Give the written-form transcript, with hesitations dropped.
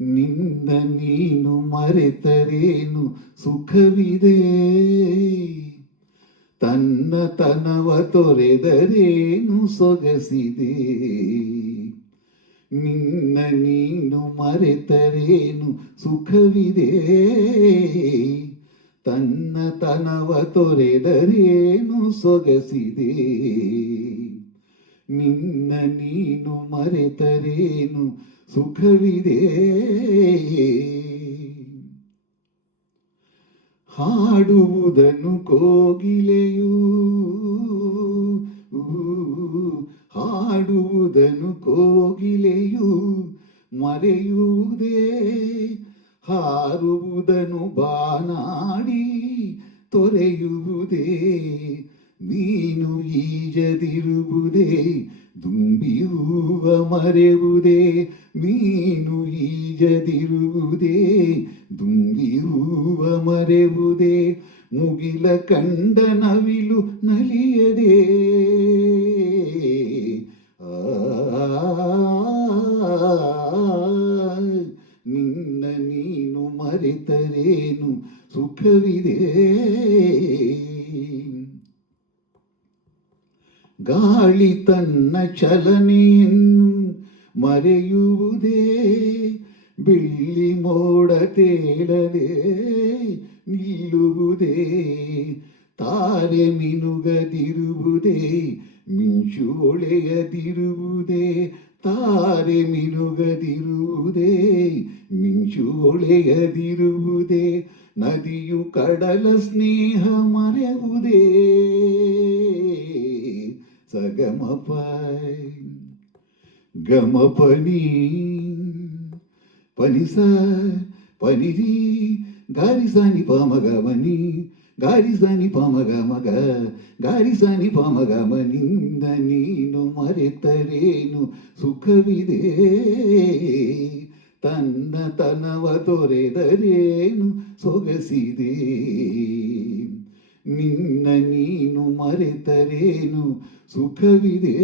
ನಿನ್ನ ನೀನು ಮರೆತರೇನು ಸುಖವಿದೆ, ತನ್ನತನವ ತೊರೆದರೇನು ಸೊಗಸಿದೆ. ನಿನ್ನ ನೀನು ಮರೆತರೇನು ಸುಖವಿದೆ, ತನ್ನತನವ ತೊರೆದರೇನು ಸೊಗಸಿದೆ. ನಿನ್ನ ನೀನು ಮರೆತರೇನು ಸುಖವಿದೆ. ಹಾಡುವುದನ್ನು ಕೋಗಿಲೆಯೂ, ಹಾಡುವುದನ್ನು ಕೋಗಿಲೆಯೂ ಮರೆಯುವುದೇ, ಹಾರುವುದನ್ನು ಬಾನಾಡಿ ತೊರೆಯುವುದೇ. ನೀನು ಈಜದಿರುವುದೇ, ದುಂಬಿಯೂವ ಮರೆಯುವುದೇ. ನೀನು ಈಜದಿರುವುದೇ, ದುಂಬಿಯೂವ ಮರೆಯುವುದೇ. ಮುಗಿಲ ಕಂಡ ನವಿಲು ನಲಿಯದೆ, ನಿನ್ನ ನೀನು ಮರೆತರೇನು ಸುಖವಿದೆ. ಗಾಳಿ ತನ್ನ ಚಲನೆಯನ್ನು ಮರೆಯುವುದೇ, ಬೆಳ್ಳಿ ಮೋಡ ತೇಳದೆ ನಿಲ್ಲುವುದೇ. ತಾರೆ ಮಿನುಗದಿರುವುದೇ, ಮಿಂಚು ಹೊಳೆಯದಿರುವುದೇ. ತಾರೆ ಮಿನುಗದಿರುವುದೇ, ಮಿಂಚು ಹೊಳೆಯದಿರುವುದೇ. ನದಿಯು ಕಡಲ ಸ್ನೇಹ ಮರೆಯುವುದೇ. ಸಗಮಪ ಗಮಪನಿ ಪನಿಸ ಪನಿರಿ ಗಾರಿಸಾನಿ ಪಾಮಗಮನಿ, ಗಾರಿಸಾನಿ ಪಾಮಗಮಗ, ಗಾರಿಸಾನಿ ಪಾಮಗಮ. ನಿನ್ನ ನೀನು ಮರೆತರೇನು ಸುಖವಿದೆ, ತನ್ನತನವ ತೊರೆದರೇನು ಸೊಗಸಿದೆ. ನಿನ್ನ ನೀನು ಮರೆತರೇನು ಸುಖವಿದೆ.